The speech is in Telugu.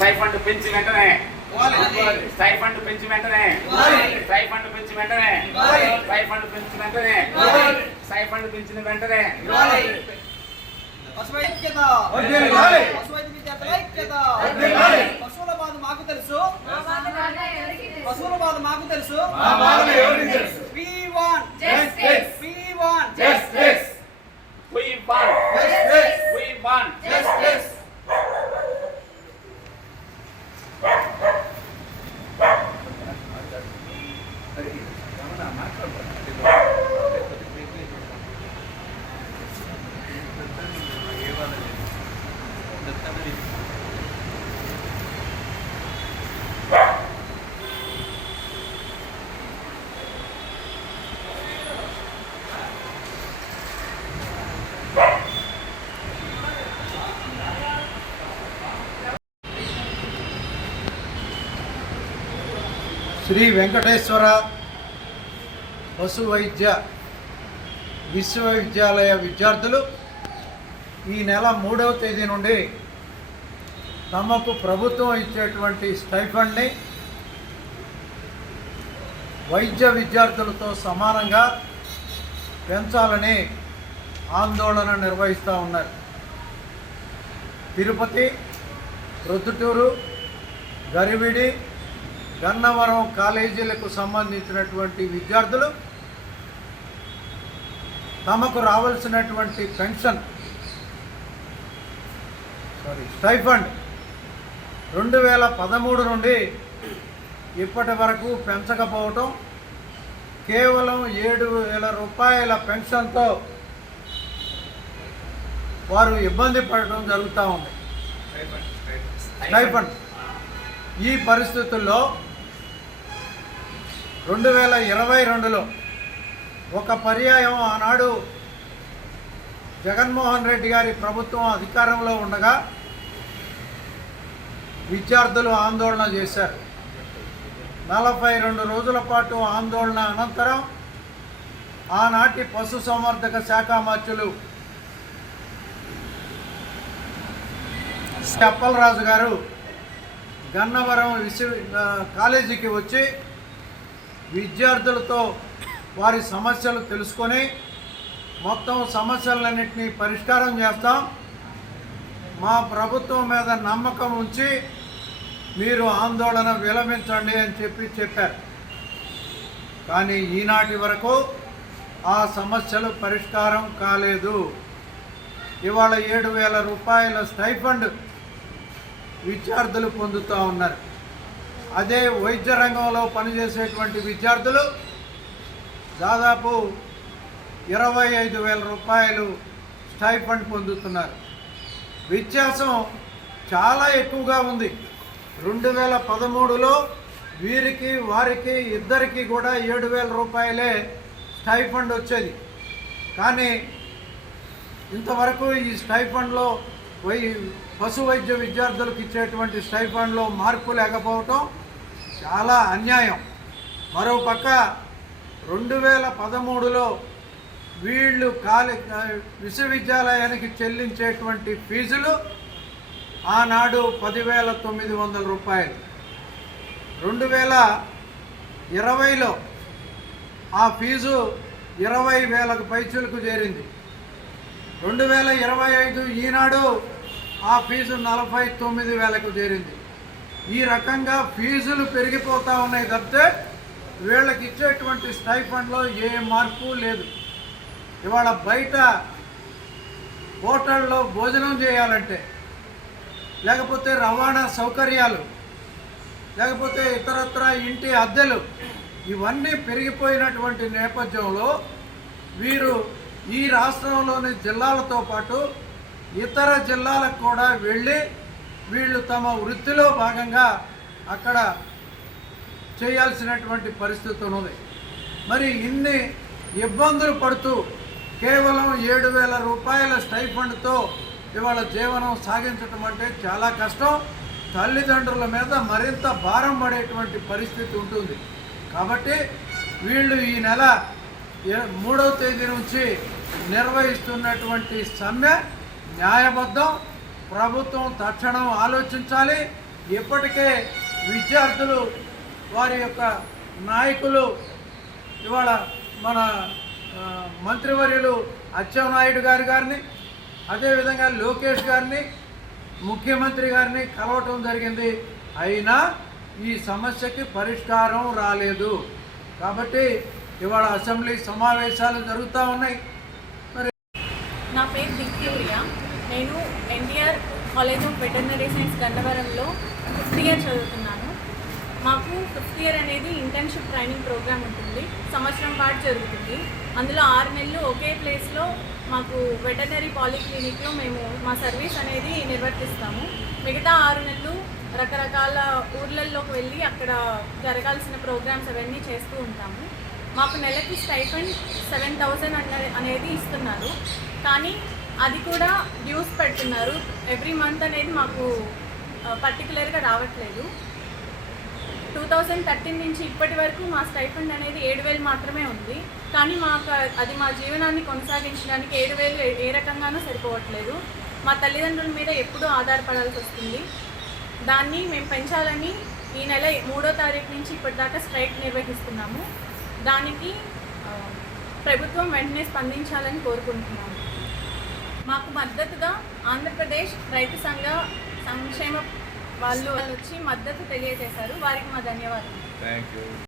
స్టైఫండ్ పెంచి వెంటనే. స్టైఫండ్ పెంచి వెంటనే. స్టైఫండ్ పెంచి వెంటనే. స్టైఫండ్ పెంచి వెంటనే. స్టైఫండ్ పెంచిన వెంటనే. పశువు ఐక్యత వర్ధిల్లాలి. పశువు వైద్య విద్యార్థుల ఐక్యత వర్ధిల్లాలి. పశువుల బాధ మాకు తెలుసు? పశువుల బాధ మాకు తెలుసు శ్రీ వెంకటేశ్వర పశు వైద్య విశ్వవిద్యాలయ విద్యార్థులు ఈ నెల మూడవ తేదీ నుండి తమకు ప్రభుత్వం ఇచ్చేటువంటి స్టైఫండ్ని వైద్య విద్యార్థులతో సమానంగా పెంచాలని ఆందోళన నిర్వహిస్తూ ఉన్నారు. తిరుపతి ప్రొద్దుటూరు గరివిడి గన్నవరం కాలేజీలకు సంబంధించినటువంటి విద్యార్థులు తమకు రావాల్సినటువంటి పెన్షన్ సారీ స్టైఫండ్ రెండు వేల పదమూడు నుండి ఇప్పటి వరకు పెంచకపోవటం కేవలం ఏడు వేల రూపాయల పెన్షన్తో వారు ఇబ్బంది పడటం జరుగుతూ ఉంది. స్టైఫండ్ ఈ పరిస్థితుల్లో రెండు వేల ఇరవై రెండులో ఒక పర్యాయం ఆనాడు జగన్మోహన్ రెడ్డి గారి ప్రభుత్వం అధికారంలో ఉండగా విద్యార్థులు ఆందోళన చేశారు. నలభై రెండు రోజుల పాటు ఆందోళన అనంతరం ఆనాటి పశుసంవర్ధక శాఖ మంత్రులు చెప్పలరాజు గారు గన్నవరం విశ్వ కాలేజీకి వచ్చి విద్యార్థులతో వారి సమస్యలు తెలుసుకొని మొత్తం సమస్యలన్నింటినీ పరిష్కారం చేస్తాం. మా ప్రభుత్వం మీద నమ్మకం ఉంచి మీరు ఆందోళన విలమించండి అని చెప్పి చెప్పారు. కానీ ఈనాటి వరకు ఆ సమస్యలు పరిష్కారం కాలేదు. ఇవాళ ఏడు వేల రూపాయల స్టైఫండ్ విద్యార్థులు పొందుతూ ఉన్నారు. అదే వైద్య రంగంలో పనిచేసేటువంటి విద్యార్థులు దాదాపు ఇరవై ఐదు వేల రూపాయలు స్టైఫండ్ పొందుతున్నారు. వ్యత్యాసం చాలా ఎక్కువగా ఉంది. రెండు వేల పదమూడులో వీరికి వారికి ఇద్దరికి కూడా ఏడు వేల రూపాయలే స్టైఫండ్ వచ్చేది. కానీ ఇంతవరకు ఈ స్టైఫండ్లో వై పశు వైద్య విద్యార్థులకు ఇచ్చేటువంటి స్టైఫండ్లో మార్పు లేకపోవటం చాలా అన్యాయం. మరోపక్క రెండు వేల పదమూడులో వీళ్ళు కాలి విశ్వవిద్యాలయానికి చెల్లించేటువంటి ఫీజులు ఆనాడు పదివేల తొమ్మిది వందల రూపాయలు. రెండు వేల ఇరవైలో ఆ ఫీజు ఇరవై వేలకు పైచులకు చేరింది. రెండు వేల ఇరవై ఐదు ఈనాడు ఆ ఫీజు నలభై తొమ్మిది వేలకు చేరింది. ఈ రకంగా ఫీజులు పెరిగిపోతూ ఉన్నాయి తప్పితే వీళ్ళకి ఇచ్చేటువంటి స్టైఫండ్లో ఏ మార్పు లేదు. ఇవాళ బయట హోటల్లో భోజనం చేయాలంటే లేకపోతే రవాణా సౌకర్యాలు లేకపోతే ఇతరత్ర ఇంటి అద్దెలు ఇవన్నీ పెరిగిపోయినటువంటి నేపథ్యంలో వీరు ఈ రాష్ట్రంలోని జిల్లాలతో పాటు ఇతర జిల్లాలకు కూడా వెళ్ళి వీళ్ళు తమ వృత్తిలో భాగంగా అక్కడ చేయాల్సినటువంటి పరిస్థితి ఉన్నది. మరి ఇన్ని ఇబ్బందులు పడుతూ కేవలం ఏడు వేల రూపాయల స్టైఫండ్తో ఇవాళ జీవనం సాగించటం అంటే చాలా కష్టం. తల్లిదండ్రుల మీద మరింత భారం పడేటువంటి పరిస్థితి ఉంటుంది. కాబట్టి వీళ్ళు ఈ నెల మూడవ తేదీ నుంచి నిర్వహిస్తున్నటువంటి సమ్మె న్యాయబద్ధం. ప్రభుత్వం తక్షణం ఆలోచించాలి. ఇప్పటికే విద్యార్థులు వారి యొక్క నాయకులు ఇవాళ మన మంత్రివర్యులు అచ్చెన్నాయుడు గారి గారిని అదేవిధంగా లోకేష్ గారిని ముఖ్యమంత్రి గారిని కలవటం జరిగింది. అయినా ఈ సమస్యకి పరిష్కారం రాలేదు. కాబట్టి ఇవాళ అసెంబ్లీ సమావేశాలు జరుగుతూ ఉన్నాయి. మరి నా పేరు దీప్తి నేను NTR college of veterinary science గన్నవరంలో ఫిఫ్త్ ఇయర్ చదువుతున్నాను. మాకు ఫిఫ్త్ ఇయర్ అనేది ఇంటర్న్షిప్ ట్రైనింగ్ ప్రోగ్రామ్ ఉంటుంది. సంవత్సరం పాటు జరుగుతుంది. అందులో ఆరు నెలలు ఒకే ప్లేస్లో మాకు వెటర్నరీ పాలిక్లినిక్లో మేము మా సర్వీస్ అనేది నిర్వర్తిస్తాము. మిగతా ఆరు నెలలు రకరకాల ఊర్లలోకి వెళ్ళి అక్కడ జరగాల్సిన ప్రోగ్రామ్స్ అవన్నీ చేస్తూ ఉంటాము. మాకు నెలకి స్టైఫండ్ సెవెన్ థౌజండ్ అనేది ఇస్తున్నారు. కానీ అది కూడా డ్యూస్ పెడుతున్నారు. ఎవ్రీ మంత్ అనేది మాకు పర్టికులర్గా రావట్లేదు. టూ థౌజండ్ థర్టీన్ నుంచి ఇప్పటి వరకు మా స్టైఫండ్ అనేది ఏడు వేలు మాత్రమే ఉంది. కానీ మాకు అది మా జీవనాన్ని కొనసాగించడానికి ఏడు వేలు ఏ- రకంగానూ సరిపోవట్లేదు. మా తల్లిదండ్రుల మీద ఎప్పుడూ ఆధారపడాల్సి వస్తుంది. దాన్ని మేము పెంచాలని ఈ నెల మూడో తారీఖు నుంచి ఇప్పటిదాకా స్ట్రైక్ నిర్వహిస్తున్నాము. దానికి ప్రభుత్వం వెంటనే స్పందించాలని కోరుకుంటున్నాము. మాకు మద్దతుగా ఆంధ్రప్రదేశ్ రైతు సంఘ సంక్షేమ వాళ్ళు వచ్చి మద్దతు తెలియజేశారు. వారికి మా ధన్యవాదాలు.